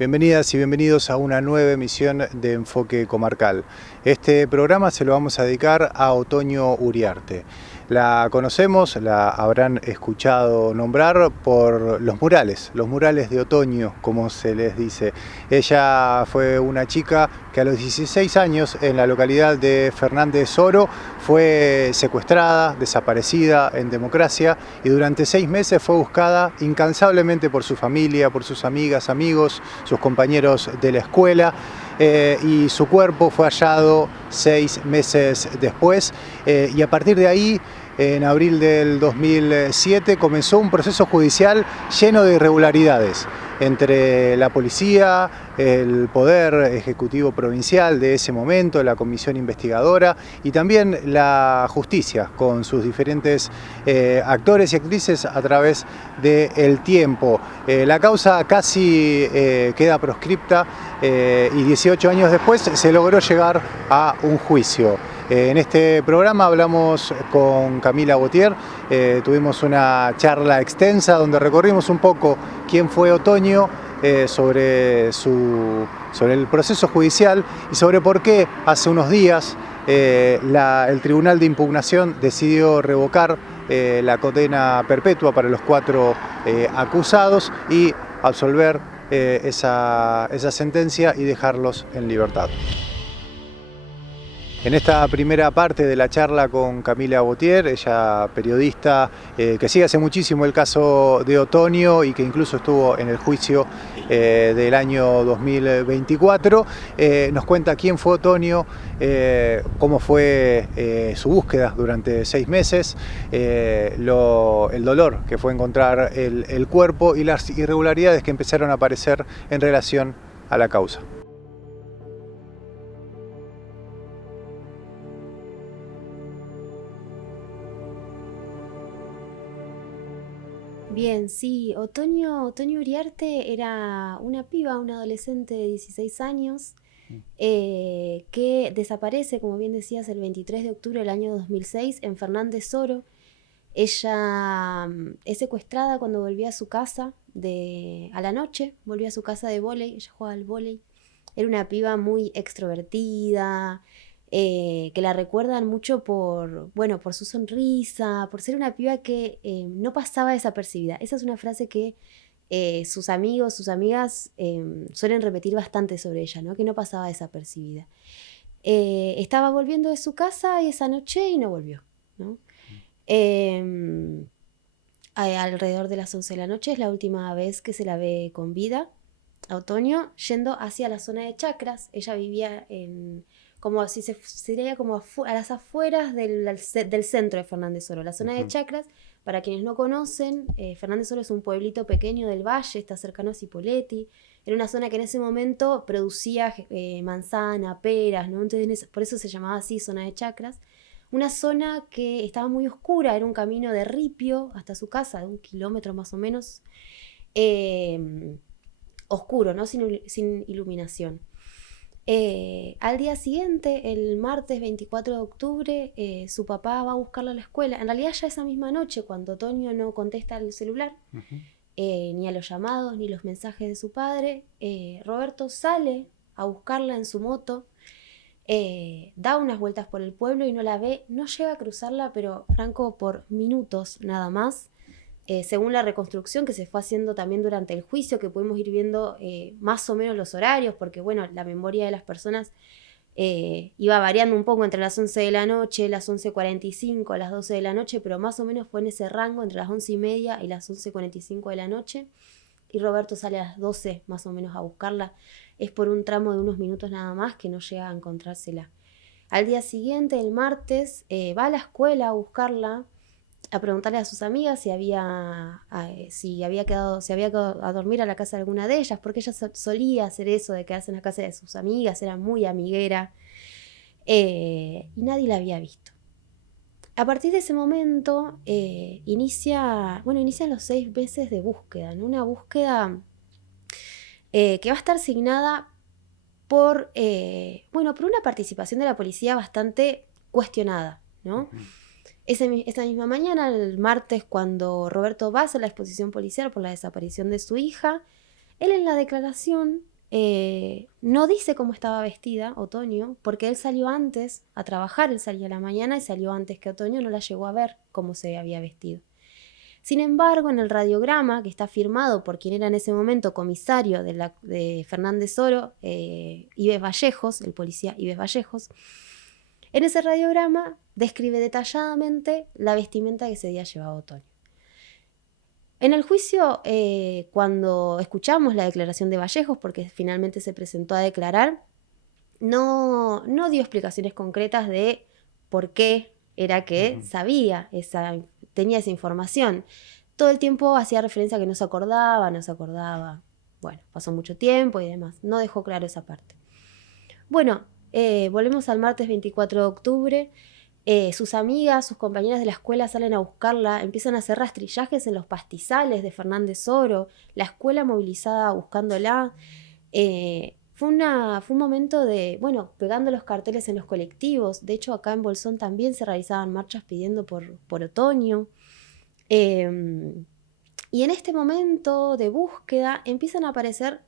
Bienvenidas y bienvenidos a una nueva emisión de Enfoque Comarcal. Este programa se lo vamos a dedicar a Otoño Uriarte. La conocemos, la habrán escuchado nombrar por los murales de otoño, como se les dice. Ella fue una chica que a los 16 años en la localidad de Fernández Oro fue secuestrada, desaparecida en democracia y durante 6 meses fue buscada incansablemente por su familia, por sus amigas, amigos, sus compañeros de la escuela. Y su cuerpo fue hallado 6 meses después y a partir de ahí, en abril del 2007, comenzó un proceso judicial lleno de irregularidades entre la policía, el Poder Ejecutivo Provincial de ese momento, la comisión investigadora y también la justicia con sus diferentes actores y actrices a través del tiempo. La causa casi queda proscripta y 18 años después se logró llegar a un juicio. En este programa hablamos con Camila Botier, tuvimos una charla extensa donde recorrimos un poco quién fue Otoño, sobre el proceso judicial y sobre por qué hace unos días el Tribunal de Impugnación decidió revocar la condena perpetua para los 4 acusados y absolver esa sentencia y dejarlos en libertad. En esta primera parte de la charla con Camila Botier, ella periodista que sigue hace muchísimo el caso de Otoño y que incluso estuvo en el juicio del año 2024, nos cuenta quién fue Otoño, cómo fue su búsqueda durante 6 meses, el dolor que fue encontrar el cuerpo y las irregularidades que empezaron a aparecer en relación a la causa. Bien, sí, Otoño Uriarte era una piba, una adolescente de 16 años que desaparece, como bien decías, el 23 de octubre del año 2006 en Fernández Oro. Ella es secuestrada cuando volvía a su casa a la noche, volvía a su casa de vóley, ella jugaba al vóley. Era una piba muy extrovertida, que la recuerdan mucho por su sonrisa, por ser una piba que no pasaba desapercibida. Esa es una frase que sus amigos, sus amigas suelen repetir bastante sobre ella, ¿no? Que no pasaba desapercibida. Estaba volviendo de su casa esa noche y no volvió, ¿no? Alrededor de las 11 de la noche es la última vez que se la ve con vida a Otoño, yendo hacia la zona de Chacras. Ella vivía como si sería como a las afueras del centro de Fernández Oro. La zona de Chacras, para quienes no conocen, Fernández Oro es un pueblito pequeño del valle, está cercano a Cipolletti. Era una zona que en ese momento producía manzana, peras, ¿no? Entonces, por eso se llamaba así, zona de Chacras. Una zona que estaba muy oscura, era un camino de ripio hasta su casa, de 1 kilómetro más o menos, oscuro, ¿no? Sin iluminación. Al día siguiente, el martes 24 de octubre, su papá va a buscarla a la escuela. En realidad ya esa misma noche, cuando Otoño no contesta el celular, ni a los llamados, ni los mensajes de su padre, Roberto sale a buscarla en su moto, da unas vueltas por el pueblo y no la ve, no llega a cruzarla, pero Franco, por minutos nada más. Según la reconstrucción que se fue haciendo también durante el juicio, que pudimos ir viendo más o menos los horarios, porque bueno, la memoria de las personas iba variando un poco entre las 11 de la noche, las 11:45, las 12 de la noche, pero más o menos fue en ese rango entre las 11:30 y las 11:45 de la noche, y Roberto sale a las 12 más o menos a buscarla. Es por un tramo de unos minutos nada más que no llega a encontrársela. Al día siguiente, el martes, va a la escuela a buscarla, a preguntarle a sus amigas si había quedado a dormir a la casa de alguna de ellas, porque ella solía hacer eso de quedarse en la casa de sus amigas, era muy amiguera, y nadie la había visto. A partir de ese momento inician los 6 meses de búsqueda, ¿no? Una búsqueda que va a estar signada por una participación de la policía bastante cuestionada, ¿no? Esa misma mañana, el martes, cuando Roberto va a hacer la exposición policial por la desaparición de su hija, él en la declaración no dice cómo estaba vestida Otoño, porque él salió antes a trabajar, él salía a la mañana y salió antes que Otoño, no la llegó a ver cómo se había vestido. Sin embargo, en el radiograma, que está firmado por quien era en ese momento comisario de Fernández Oro, Ives Vallejos, el policía Ives Vallejos, en ese radiograma describe detalladamente la vestimenta que ese día llevaba Otoño. En el juicio, cuando escuchamos la declaración de Vallejos, porque finalmente se presentó a declarar, no dio explicaciones concretas de por qué era que tenía esa información. Todo el tiempo hacía referencia a que no se acordaba. Bueno, pasó mucho tiempo y demás. No dejó claro esa parte. Bueno, volvemos al martes 24 de octubre. Sus amigas, sus compañeras de la escuela salen a buscarla, empiezan a hacer rastrillajes en los pastizales de Fernández Oro, la escuela movilizada buscándola. Fue un momento de, bueno, pegando los carteles en los colectivos. De hecho, acá en Bolsón también se realizaban marchas pidiendo por Otoño. Y en este momento de búsqueda empiezan a aparecer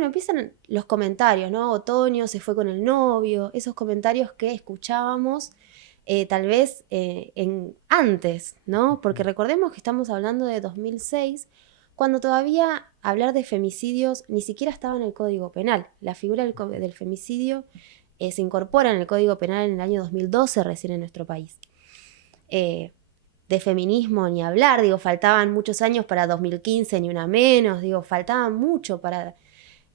empiezan los comentarios, ¿no? Otoño se fue con el novio, esos comentarios que escuchábamos tal vez antes, ¿no? Porque recordemos que estamos hablando de 2006, cuando todavía hablar de femicidios ni siquiera estaba en el Código Penal. La figura del femicidio se incorpora en el Código Penal en el año 2012 recién en nuestro país. De feminismo ni hablar, faltaban muchos años para 2015, ni una menos, faltaba mucho para,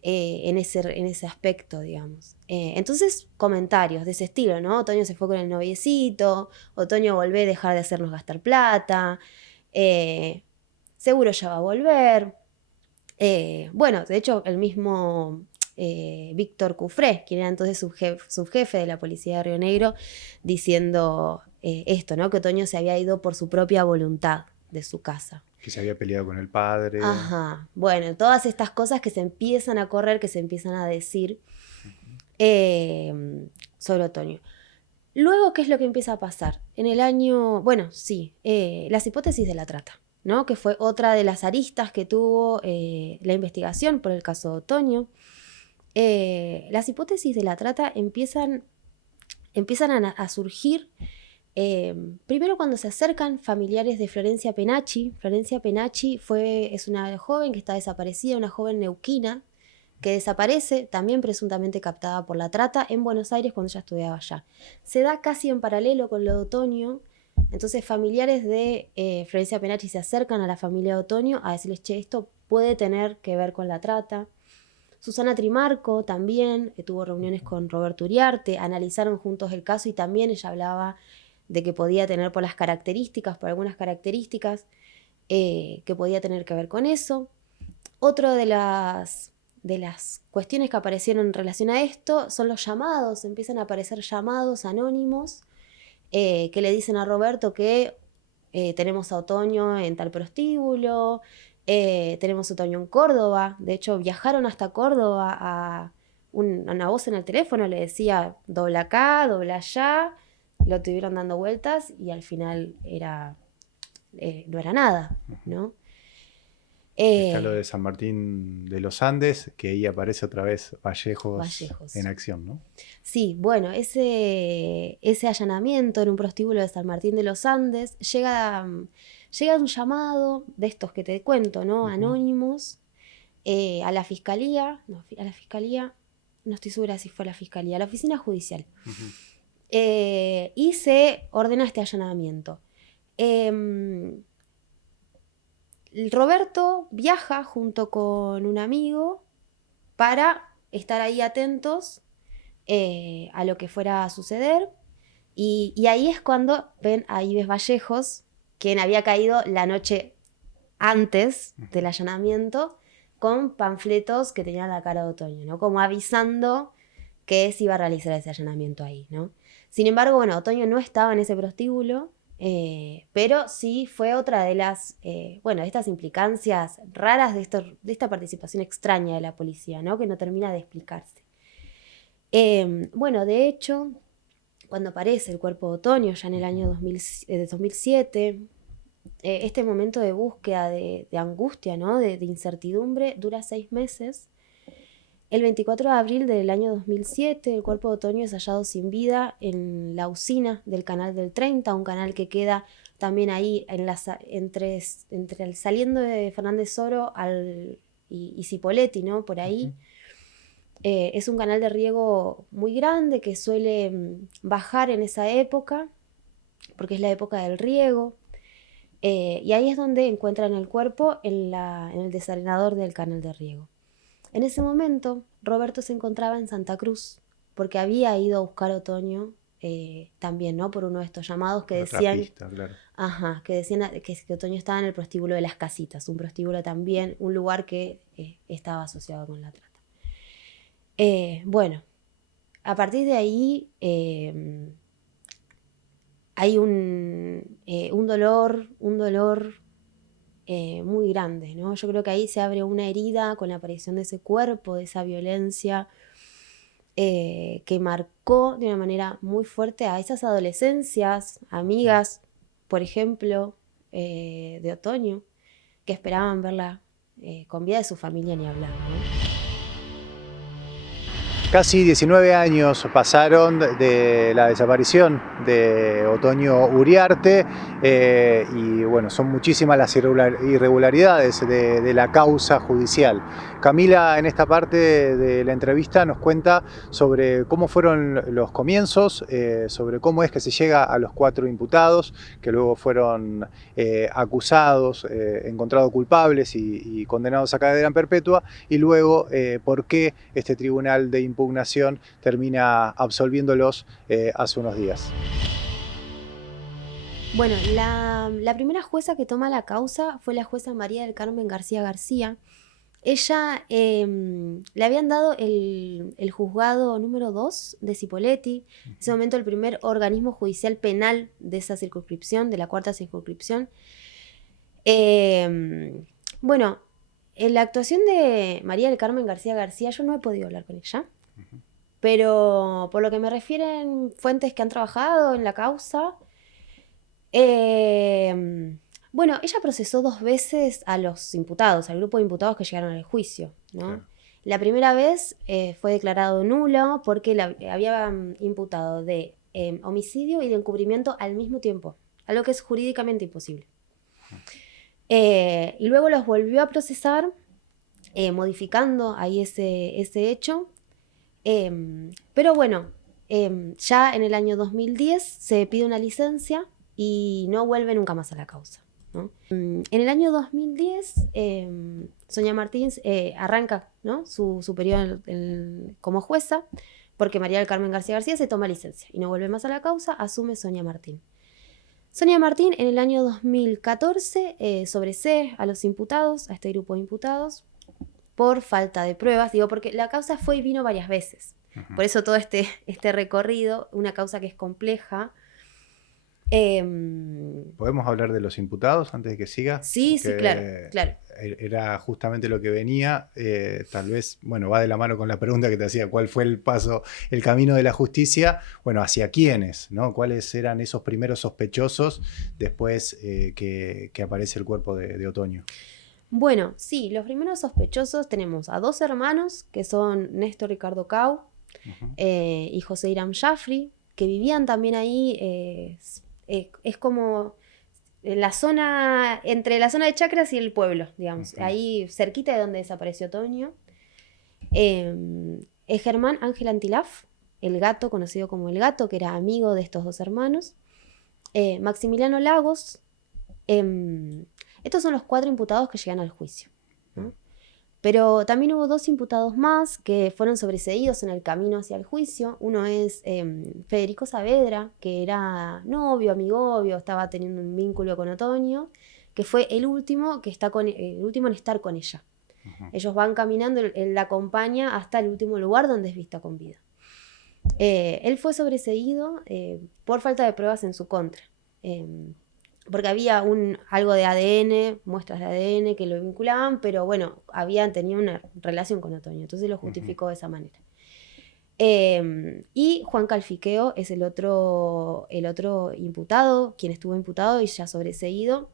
en ese aspecto, digamos. Entonces, comentarios de ese estilo, ¿no? Otoño se fue con el noviecito, Otoño volvé a dejar de hacernos gastar plata, seguro ya va a volver. Bueno, de hecho, el mismo Víctor Cufré, quien era entonces subjefe de la policía de Río Negro, diciendo esto, ¿no? Que Otoño se había ido por su propia voluntad de su casa. Que se había peleado con el padre. Ajá. Bueno, todas estas cosas que se empiezan a correr, que se empiezan a decir sobre Otoño. Luego, ¿qué es lo que empieza a pasar? En el año, las hipótesis de la trata, ¿no? Que fue otra de las aristas que tuvo la investigación por el caso de Otoño. Las hipótesis de la trata empiezan a surgir primero cuando se acercan familiares de Florencia Penacci. Florencia Penacci es una joven que está desaparecida, una joven neuquina que desaparece, también presuntamente captada por la trata, en Buenos Aires cuando ella estudiaba allá. Se da casi en paralelo con lo de Otoño. Entonces familiares de Florencia Penacci se acercan a la familia de Otoño a decirles, che, esto puede tener que ver con la trata. Susana Trimarco también tuvo reuniones con Roberto Uriarte, analizaron juntos el caso y también ella hablaba de que podía tener por algunas características, que podía tener que ver con eso. Otra de las cuestiones que aparecieron en relación a esto son los llamados. Empiezan a aparecer llamados anónimos que le dicen a Roberto que tenemos a Otoño en tal prostíbulo, tenemos a Otoño en Córdoba. De hecho, viajaron hasta Córdoba a una voz en el teléfono, le decía dobla acá, dobla allá. Lo tuvieron dando vueltas y al final no era nada, ¿no? Está lo de San Martín de los Andes, que ahí aparece otra vez Vallejos en acción, ¿no? Sí, bueno, ese allanamiento en un prostíbulo de San Martín de los Andes llega un llamado de estos que te cuento, ¿no? Anónimos, a la fiscalía, no estoy segura si fue a la fiscalía, a la oficina judicial. Y se ordena este allanamiento. Roberto viaja junto con un amigo para estar ahí atentos a lo que fuera a suceder. Y ahí es cuando ven a Ives Vallejos, quien había caído la noche antes del allanamiento, con panfletos que tenían la cara de Otoño, ¿no? Como avisando que se iba a realizar ese allanamiento ahí, ¿no? Sin embargo, Otoño no estaba en ese prostíbulo, pero sí fue otra de estas implicancias raras de esta participación extraña de la policía, ¿no? Que no termina de explicarse. De hecho, cuando aparece el cuerpo de Otoño, ya en el año 2007, momento de búsqueda, de angustia, ¿no? De incertidumbre, dura 6 meses. El 24 de abril del año 2007, el cuerpo de Otoño es hallado sin vida en la usina del Canal del 30, un canal que queda también ahí entre saliendo de Fernández Soro y Cipolletti, ¿no? Por ahí. Es un canal de riego muy grande que suele bajar en esa época, porque es la época del riego. Y ahí es donde encuentran el cuerpo en el desarenador del canal de riego. En ese momento, Roberto se encontraba en Santa Cruz, porque había ido a buscar a Otoño también, ¿no? Por uno de estos llamados que decían, pista, claro. que decían que Otoño estaba en el prostíbulo de las Casitas, un prostíbulo también, un lugar que estaba asociado con la trata. Bueno, a partir de ahí hay un dolor muy grande, ¿no? Yo creo que ahí se abre una herida con la aparición de ese cuerpo, de esa violencia que marcó de una manera muy fuerte a esas adolescencias, amigas, por ejemplo, de Otoño, que esperaban verla con vida de su familia, ni hablar, ¿no? Casi 19 años pasaron de la desaparición de Otoño Uriarte y bueno, son muchísimas las irregularidades de la causa judicial. Camila en esta parte de la entrevista nos cuenta sobre cómo fueron los comienzos, sobre cómo es que se llega a los 4 imputados que luego fueron acusados, encontrados culpables y condenados a cadena perpetua, y luego por qué este tribunal de impugnación termina absolviéndolos hace unos días. Bueno, la primera jueza que toma la causa fue la jueza María del Carmen García García. Ella le habían dado el juzgado número 2 de Cipolletti, en ese momento el primer organismo judicial penal de esa circunscripción, de la 4ª circunscripción. Bueno, en la actuación de María del Carmen García García yo no he podido hablar con ella, pero por lo que me refieren fuentes que han trabajado en la causa, bueno, ella procesó 2 veces a los imputados, al grupo de imputados que llegaron al juicio, ¿no? Claro. La primera vez fue declarado nulo porque había imputado de homicidio y de encubrimiento al mismo tiempo, algo que es jurídicamente imposible. Y luego los volvió a procesar, modificando ahí ese hecho. Pero bueno, ya en el año 2010 se pide una licencia y no vuelve nunca más a la causa, ¿no? En el año 2010, Sonia Martín arranca, ¿no? su periodo como jueza, porque María del Carmen García García se toma licencia y no vuelve más a la causa, asume Sonia Martín. Sonia Martín en el año 2014 sobresee a los imputados, a este grupo de imputados, por falta de pruebas, digo, porque la causa fue y vino varias veces. Por eso todo este recorrido, una causa que es compleja. ¿Podemos hablar de los imputados antes de que siga? Sí, sí, claro. Era justamente lo que venía, tal vez, bueno, va de la mano con la pregunta que te hacía, ¿cuál fue el camino de la justicia? Bueno, ¿hacia quiénes, no? ¿Cuáles eran esos primeros sospechosos después que aparece el cuerpo de Otoño? Bueno, sí, los primeros sospechosos tenemos a 2 hermanos, que son Néstor Ricardo Cau y José Iram Jaffrey, que vivían también ahí, es como en la zona, entre la zona de Chacras y el pueblo, digamos, ahí cerquita de donde desapareció Otoño. Es Germán Ángel Antilaf, el gato, conocido como el gato, que era amigo de estos 2 hermanos. Maximiliano Lagos. Estos son los 4 imputados que llegan al juicio, ¿no? Pero también hubo 2 imputados más que fueron sobreseídos en el camino hacia el juicio. Uno es Federico Saavedra, que era novio, amigovio, estaba teniendo un vínculo con Otoño, que fue el último en estar con ella. Ellos van caminando, él la acompaña hasta el último lugar donde es vista con vida. Él fue sobreseído por falta de pruebas en su contra. Porque había algo de ADN, muestras de ADN que lo vinculaban, pero bueno, habían tenido una relación con Otoño, entonces lo justificó de esa manera. Y Juan Calfiqueo es el otro imputado, quien estuvo imputado y ya sobreseído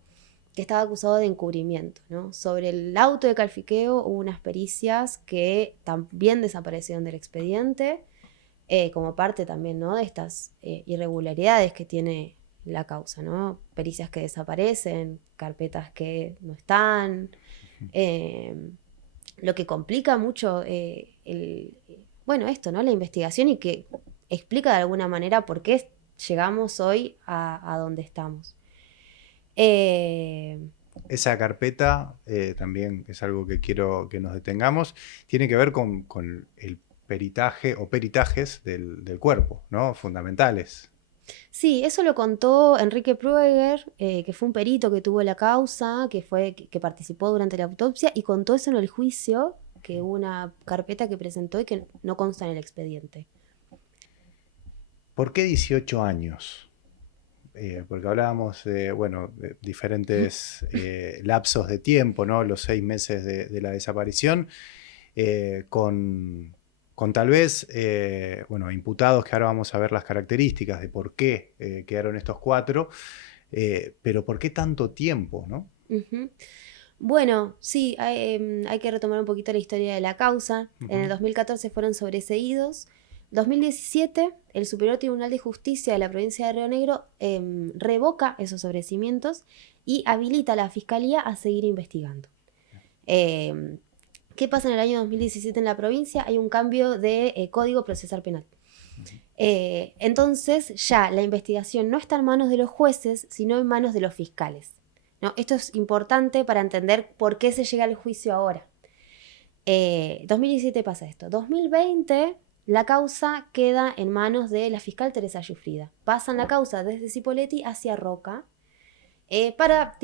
que estaba acusado de encubrimiento, ¿no? Sobre el auto de Calfiqueo hubo unas pericias que también desaparecieron del expediente, como parte también, ¿no?, de estas irregularidades que tiene la causa, ¿no? Pericias que desaparecen, carpetas que no están, eh, lo que complica mucho bueno, esto, ¿no?, la investigación, y que explica de alguna manera por qué llegamos hoy a donde estamos. Esa carpeta también es algo que quiero que nos detengamos. Tiene que ver con el peritaje o peritajes del cuerpo, ¿no? Fundamentales. Sí, eso lo contó Enrique Prueger, que fue un perito que tuvo la causa, que participó durante la autopsia, y contó eso en el juicio, que hubo una carpeta que presentó y que no consta en el expediente. ¿Por qué 18 años? Porque hablábamos de diferentes lapsos de tiempo, ¿no? Los 6 meses de la desaparición, con tal vez imputados, que ahora vamos a ver las características de por qué quedaron estos 4, pero ¿por qué tanto tiempo, no? Uh-huh. Bueno, sí, hay que retomar un poquito la historia de la causa. En el 2014 fueron sobreseídos. 2017, el Superior Tribunal de Justicia de la provincia de Río Negro revoca esos sobreseimientos y habilita a la Fiscalía a seguir investigando. ¿Qué pasa en el año 2017 en la provincia? Hay un cambio de Código Procesal Penal. Entonces ya la investigación no está en manos de los jueces, sino en manos de los fiscales, ¿no? Esto es importante para entender por qué se llega al juicio ahora. 2017 pasa esto. 2020 la causa queda en manos de la fiscal Teresa Giuffrida. Pasan la causa desde Cipolletti hacia Roca, para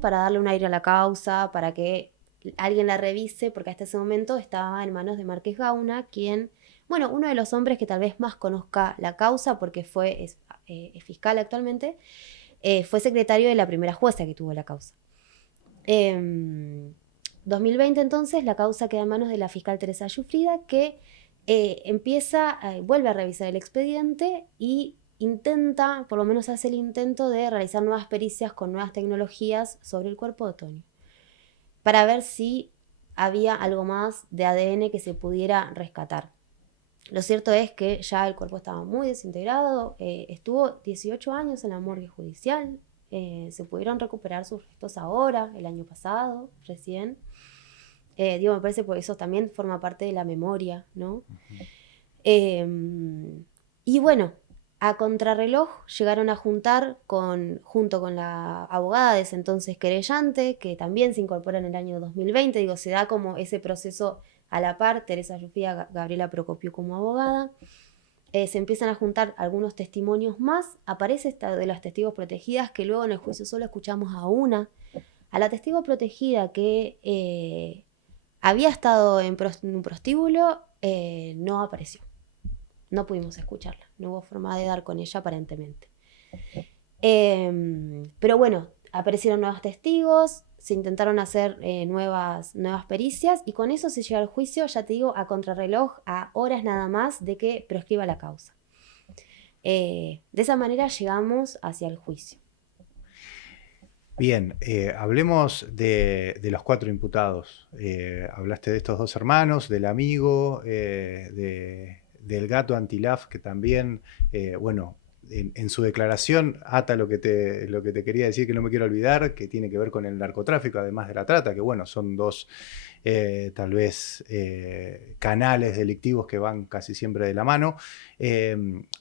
darle un aire a la causa, para que alguien la revise, porque hasta ese momento estaba en manos de Márquez Gauna, quien, bueno, uno de los hombres que tal vez más conozca la causa, porque es fiscal actualmente, fue secretario de la primera jueza que tuvo la causa. 2020 entonces la causa queda en manos de la fiscal Teresa Giuffrida, que vuelve a revisar el expediente y intenta, por lo menos hace el intento de realizar nuevas pericias con nuevas tecnologías sobre el cuerpo de Otoño, para ver si había algo más de ADN que se pudiera rescatar. Lo cierto es que ya el cuerpo estaba muy desintegrado, estuvo 18 años en la morgue judicial, se pudieron recuperar sus restos ahora, el año pasado, recién. Me parece que eso también forma parte de la memoria, ¿no? Y bueno, a contrarreloj llegaron a junto con la abogada de ese entonces querellante, que también se incorpora en el año 2020, se da como ese proceso a la par, Teresa Giuffrida, Gabriela Procopio como abogada. Se empiezan a juntar algunos testimonios más, aparece esta de las testigos protegidas, que luego en el juicio solo escuchamos a la testigo protegida que había estado en un prostíbulo, no apareció. No pudimos escucharla, no hubo forma de dar con ella aparentemente. Pero bueno, aparecieron nuevos testigos, se intentaron hacer nuevas pericias, y con eso se llega al juicio, ya te digo, a contrarreloj, a horas nada más de que prescriba la causa. De esa manera llegamos hacia el juicio. Bien, hablemos de los 4 imputados. Hablaste de estos 2 hermanos, del amigo, del gato Antilaf, que también, en su declaración ata lo que te quería decir, que no me quiero olvidar, que tiene que ver con el narcotráfico, además de la trata, que son 2 tal vez canales delictivos que van casi siempre de la mano.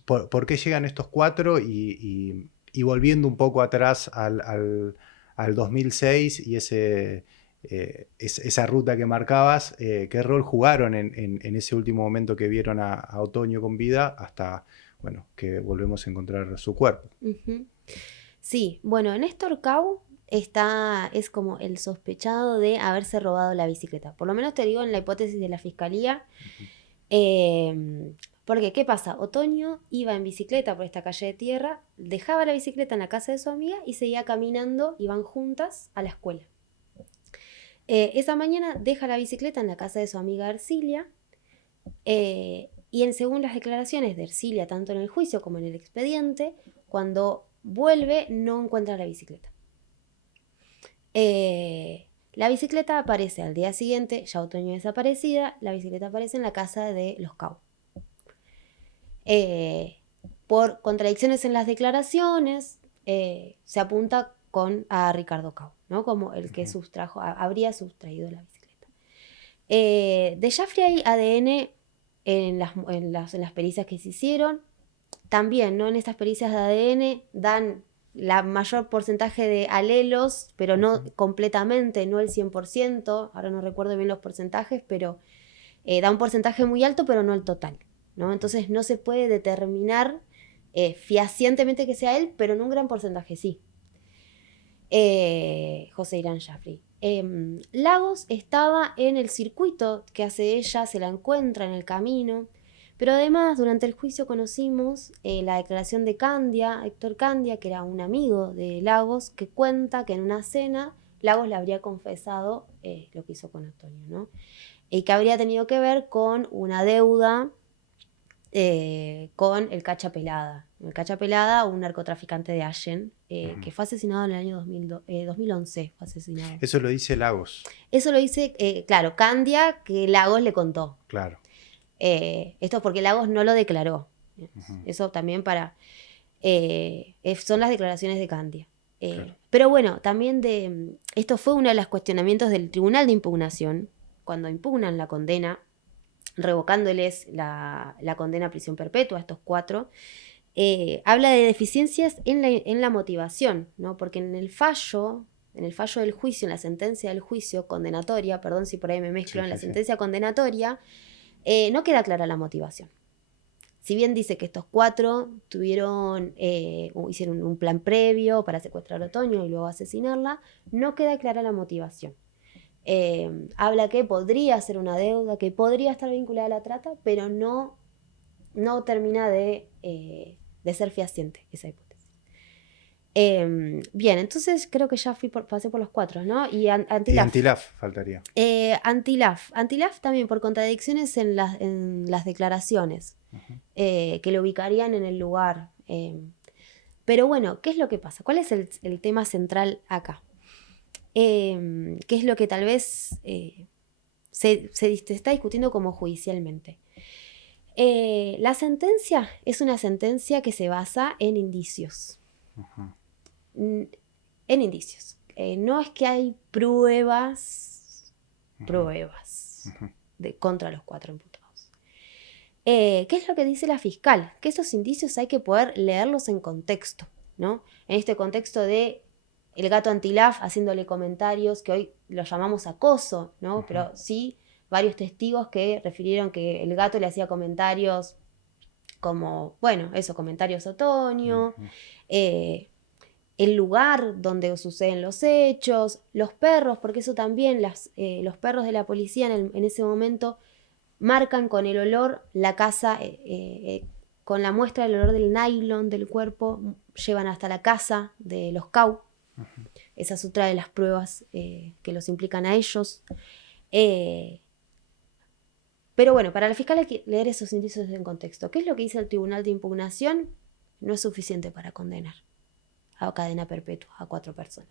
¿Por qué llegan estos 4? Y volviendo un poco atrás al 2006 y esa ruta que marcabas, ¿qué rol jugaron en ese último momento que vieron a Otoño con vida hasta que volvemos a encontrar su cuerpo? Uh-huh. Sí, bueno, Néstor Cau es como el sospechado de haberse robado la bicicleta. Por lo menos te digo en la hipótesis de la fiscalía. Porque, ¿qué pasa? Otoño iba en bicicleta por esta calle de tierra, dejaba la bicicleta en la casa de su amiga y seguía caminando, iban juntas a la escuela. Esa mañana deja la bicicleta en la casa de su amiga Ercilia, y según las declaraciones de Ercilia, tanto en el juicio como en el expediente, cuando vuelve no encuentra la bicicleta. La bicicleta aparece al día siguiente, ya Otoño desaparecida, la bicicleta aparece en la casa de los Cau. Por contradicciones en las declaraciones, se apunta a Ricardo Cau, ¿no? Como el que habría sustraído la bicicleta. De Jaffrey hay ADN en las pericias que se hicieron. También, ¿no? En estas pericias de ADN dan la mayor porcentaje de alelos, pero no completamente, no el 100%. Ahora no recuerdo bien los porcentajes, pero da un porcentaje muy alto, pero no el total, ¿no? Entonces no se puede determinar fehacientemente que sea él, pero en un gran porcentaje sí. José Irán Jaffrey. Lagos estaba en el circuito que hace ella, se la encuentra en el camino, pero además durante el juicio conocimos la declaración de Candia, Héctor Candia, que era un amigo de Lagos, que cuenta que en una cena Lagos le habría confesado lo que hizo con Antonio, ¿no? Y que habría tenido que ver con una deuda con el Cacha Pelada. El Cacha Pelada, un narcotraficante de Allen, que fue asesinado en el año 2011. Fue asesinado. Eso lo dice Lagos. Eso lo dice, claro, Candia, que Lagos le contó. Claro. Esto es porque Lagos no lo declaró. Eso también son las declaraciones de Candia. Claro. Pero bueno, también esto fue uno de los cuestionamientos del Tribunal de Impugnación, cuando impugnan la condena, revocándoles la condena a prisión perpetua a estos 4, habla de deficiencias en la motivación, ¿no? Porque en el fallo del juicio, en la sentencia del juicio condenatoria, perdón si por ahí me mezclo, en la sentencia condenatoria, no queda clara la motivación. Si bien dice que estos 4 hicieron un plan previo para secuestrar a Otoño y luego asesinarla, no queda clara la motivación. Habla que podría ser una deuda, que podría estar vinculada a la trata, pero no termina de ser fehaciente esa hipótesis. Bien, entonces creo que ya pasé por los 4, ¿no? Y Antilaf. Y Antilaf faltaría. Antilaf también por contradicciones en las declaraciones, que lo ubicarían en el lugar. Pero bueno, ¿qué es lo que pasa? ¿Cuál es el tema central acá? ¿Qué es lo que tal vez se está discutiendo como judicialmente? La sentencia es una sentencia que se basa en indicios. En indicios. No es que hay pruebas contra los 4 imputados. ¿Qué es lo que dice la fiscal? Que esos indicios hay que poder leerlos en contexto, ¿no? En este contexto de el gato Antilaf haciéndole comentarios que hoy lo llamamos acoso, ¿no? Pero sí varios testigos que refirieron que el gato le hacía comentarios como, bueno, comentarios a Otoño, el lugar donde suceden los hechos, los perros, porque eso también, los perros de la policía en ese momento marcan con el olor la casa, con la muestra del olor del nylon del cuerpo, llevan hasta la casa de los Cau. Esa es otra de las pruebas que los implican a ellos. Pero bueno, para la fiscal hay que leer esos indicios en contexto. ¿Qué es lo que dice el Tribunal de Impugnación? No es suficiente para condenar a cadena perpetua a 4 personas.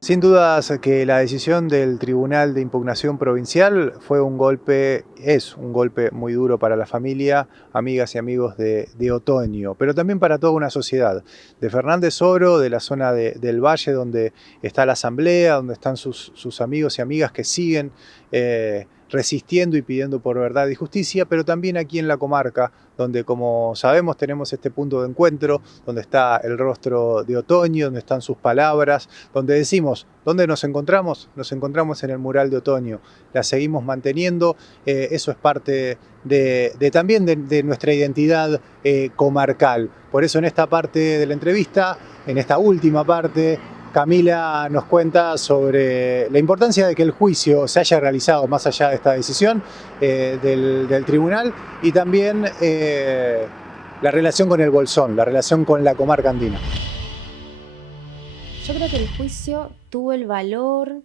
Sin dudas que la decisión del Tribunal de Impugnación Provincial es un golpe muy duro para la familia, amigas y amigos de Otoño, pero también para toda una sociedad. De Fernández Oro, de la zona del Valle, donde está la asamblea, donde están sus amigos y amigas que siguen resistiendo y pidiendo por verdad y justicia, pero también aquí en la comarca, donde como sabemos tenemos este punto de encuentro, donde está el rostro de Otoño, donde están sus palabras, donde decimos, ¿dónde nos encontramos? Nos encontramos en el mural de Otoño, la seguimos manteniendo, eso es parte también de nuestra identidad comarcal. Por eso en esta parte de la entrevista, en esta última parte, Camila nos cuenta sobre la importancia de que el juicio se haya realizado más allá de esta decisión del tribunal y también la relación con el Bolsón, la relación con la comarca andina. Yo creo que el juicio tuvo el valor...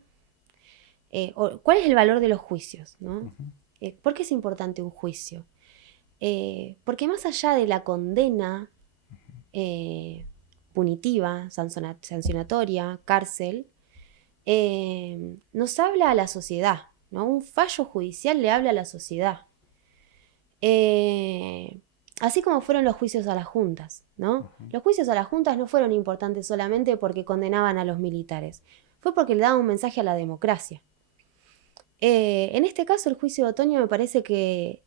¿Cuál es el valor de los juicios, ¿no? ¿Por qué es importante un juicio? Porque más allá de la condena punitiva, sancionatoria, cárcel, nos habla a la sociedad, ¿no? Un fallo judicial le habla a la sociedad. Así como fueron los juicios a las juntas, ¿no? Los juicios a las juntas no fueron importantes solamente porque condenaban a los militares, fue porque le daban un mensaje a la democracia. En este caso, el juicio de Otoño me parece que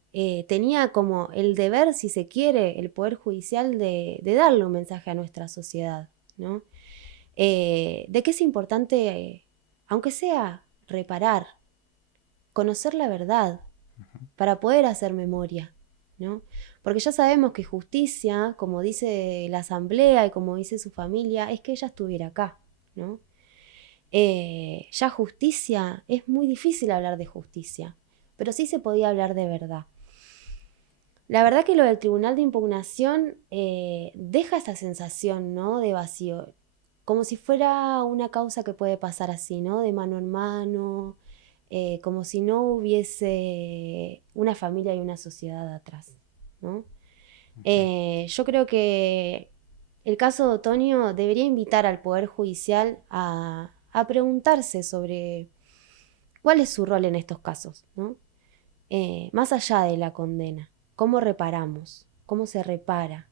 tenía como el deber, si se quiere, el Poder Judicial de darle un mensaje a nuestra sociedad, ¿no? De que es importante, aunque sea reparar, conocer la verdad, para poder hacer memoria, ¿no? Porque ya sabemos que justicia, como dice la asamblea y como dice su familia, es que ella estuviera acá, ¿no? Ya justicia, es muy difícil hablar de justicia, pero sí se podía hablar de verdad. La verdad que lo del tribunal de impugnación deja esta sensación, ¿no? De vacío, como si fuera una causa que puede pasar así, ¿no? De mano en mano, como si no hubiese una familia y una sociedad atrás, ¿no? Yo creo que el caso de Otoño debería invitar al Poder Judicial a preguntarse sobre cuál es su rol en estos casos, ¿no? Más allá de la condena, ¿cómo reparamos? ¿Cómo se repara?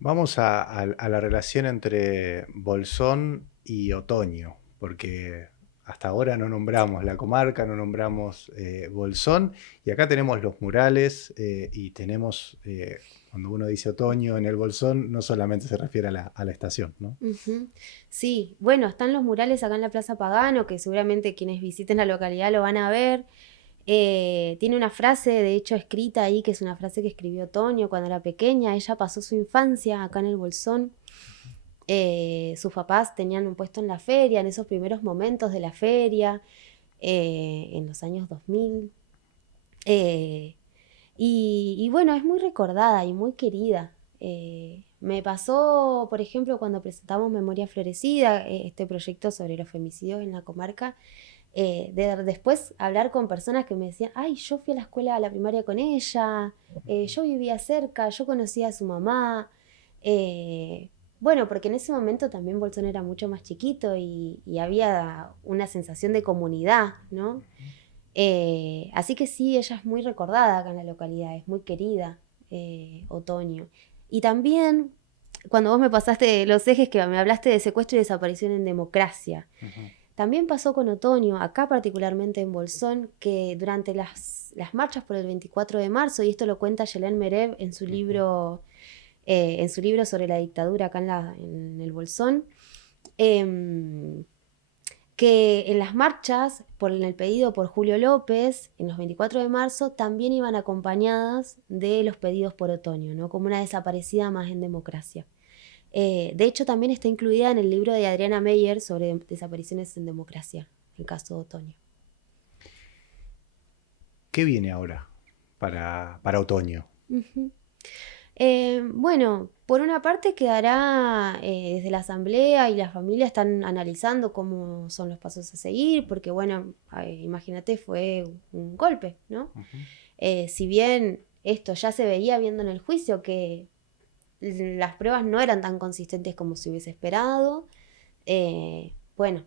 Vamos a la relación entre Bolsón y Otoño, porque hasta ahora no nombramos la comarca, no nombramos Bolsón, y acá tenemos los murales y tenemos, cuando uno dice otoño en el Bolsón, no solamente se refiere a la estación, ¿no? Uh-huh. Sí, bueno, están los murales acá en la Plaza Pagano, que seguramente quienes visiten la localidad lo van a ver. Tiene una frase, de hecho, escrita ahí, que es una frase que escribió Otoño cuando era pequeña. Ella pasó su infancia acá en el Bolsón. Sus papás tenían un puesto en la feria, en esos primeros momentos de la feria, en los años 2000. Y bueno, es muy recordada y muy querida. Me pasó, por ejemplo, cuando presentamos Memoria Florecida, este proyecto sobre los femicidios en la comarca, después hablar con personas que me decían, ay, yo fui a la escuela, a la primaria con ella, yo vivía cerca, yo conocía a su mamá. Bueno, porque en ese momento también Bolsón era mucho más chiquito y había una sensación de comunidad, ¿no? Así que sí, ella es muy recordada acá en la localidad, es muy querida, Otoño. Y también, cuando vos me pasaste los ejes, que me hablaste de secuestro y desaparición en democracia, también pasó con Otoño, acá particularmente en Bolsón, que durante las marchas por el 24 de marzo, y esto lo cuenta Yelén Merev en su libro sobre la dictadura acá en el Bolsón, que en las marchas, en el pedido por Julio López, en los 24 de marzo, también iban acompañadas de los pedidos por Otoño, ¿no? Como una desaparecida más en democracia. De hecho, también está incluida en el libro de Adriana Meyer sobre desapariciones en democracia, el caso de Otoño. ¿Qué viene ahora para Otoño? Uh-huh. Bueno, por una parte quedará desde la asamblea, y la familia están analizando cómo son los pasos a seguir, porque bueno, imagínate, fue un golpe, ¿no? Uh-huh. Si bien esto ya se veía viendo en el juicio que las pruebas no eran tan consistentes como se hubiese esperado, bueno,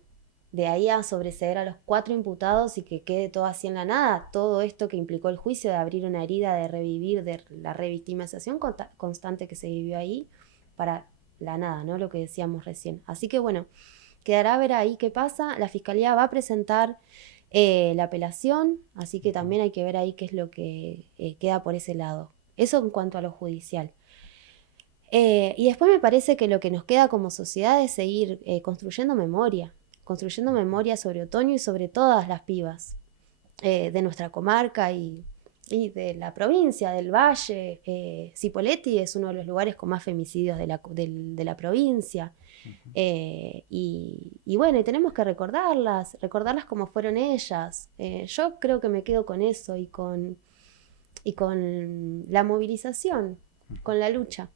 de ahí a sobreseer a los 4 imputados y que quede todo así en la nada, todo esto que implicó el juicio de abrir una herida, de revivir, de la revictimización constante que se vivió ahí, para la nada, ¿no? Lo que decíamos recién. Así que bueno, quedará a ver ahí qué pasa. La Fiscalía va a presentar la apelación, así que también hay que ver ahí qué es lo que queda por ese lado. Eso en cuanto a lo judicial. Y después me parece que lo que nos queda como sociedad es seguir construyendo memoria sobre Otoño y sobre todas las pibas de nuestra comarca y de la provincia, del Valle. Cipolletti es uno de los lugares con más femicidios de la provincia. Uh-huh. Y bueno, y tenemos que recordarlas como fueron ellas. Yo creo que me quedo con eso y con la movilización, con la lucha.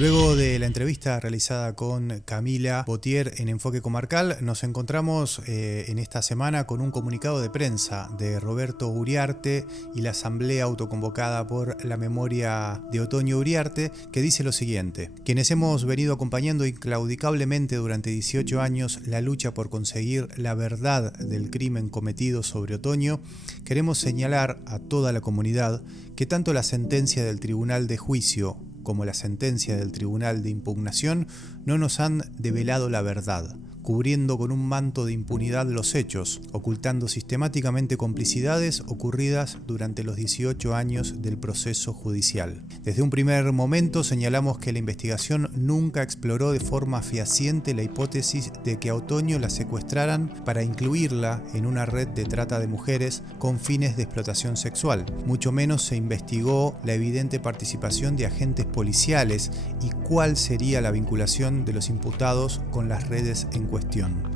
Luego de la entrevista realizada con Camila Botier en Enfoque Comarcal, nos encontramos en esta semana con un comunicado de prensa de Roberto Uriarte y la asamblea autoconvocada por la memoria de Otoño Uriarte, que dice lo siguiente: quienes hemos venido acompañando inclaudicablemente durante 18 años la lucha por conseguir la verdad del crimen cometido sobre Otoño, queremos señalar a toda la comunidad que tanto la sentencia del Tribunal de Juicio como la sentencia del Tribunal de Impugnación no nos han develado la verdad, cubriendo con un manto de impunidad los hechos, ocultando sistemáticamente complicidades ocurridas durante los 18 años del proceso judicial. Desde un primer momento señalamos que la investigación nunca exploró de forma fehaciente la hipótesis de que a Otoño la secuestraran para incluirla en una red de trata de mujeres con fines de explotación sexual. Mucho menos se investigó la evidente participación de agentes policiales y cuál sería la vinculación de los imputados con las redes en cuestión.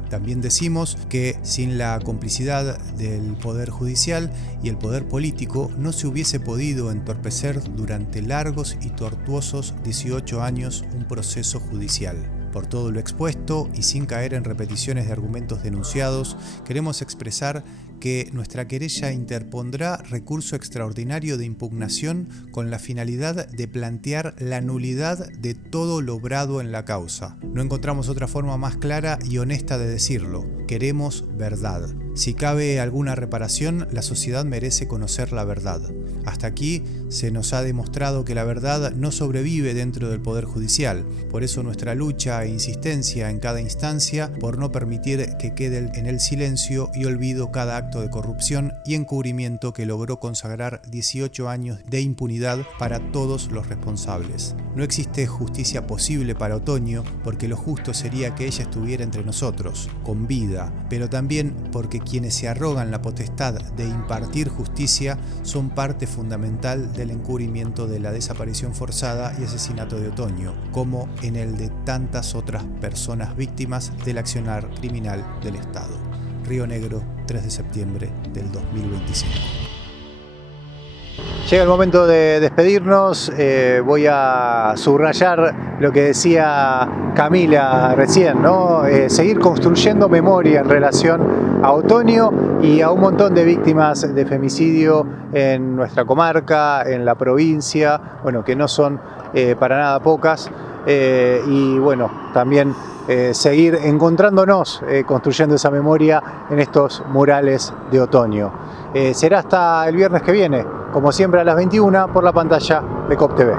También decimos que sin la complicidad del Poder Judicial y el Poder Político no se hubiese podido entorpecer durante largos y tortuosos 18 años un proceso judicial. Por todo lo expuesto y sin caer en repeticiones de argumentos denunciados, queremos expresar que nuestra querella interpondrá recurso extraordinario de impugnación con la finalidad de plantear la nulidad de todo lo obrado en la causa. No encontramos otra forma más clara y honesta de decirlo. Queremos verdad. Si cabe alguna reparación, la sociedad merece conocer la verdad. Hasta aquí se nos ha demostrado que la verdad no sobrevive dentro del Poder Judicial. Por eso nuestra lucha e insistencia en cada instancia por no permitir que quede en el silencio y olvido cada acto de corrupción y encubrimiento que logró consagrar 18 años de impunidad para todos los responsables. No existe justicia posible para Otoño porque lo justo sería que ella estuviera entre nosotros, con vida, pero también porque quienes se arrogan la potestad de impartir justicia son parte fundamental del encubrimiento de la desaparición forzada y asesinato de Otoño, como en el de tantas otras personas víctimas del accionar criminal del Estado. Río Negro, 3 de septiembre del 2025. Llega el momento de despedirnos. Voy a subrayar lo que decía Camila recién, ¿no? Seguir construyendo memoria en relación a Otoño y a un montón de víctimas de femicidio en nuestra comarca, en la provincia, bueno, que no son para nada pocas. Y bueno, también seguir encontrándonos, construyendo esa memoria en estos murales de Otoño. Será hasta el viernes que viene, como siempre a las 21 por la pantalla de COP TV.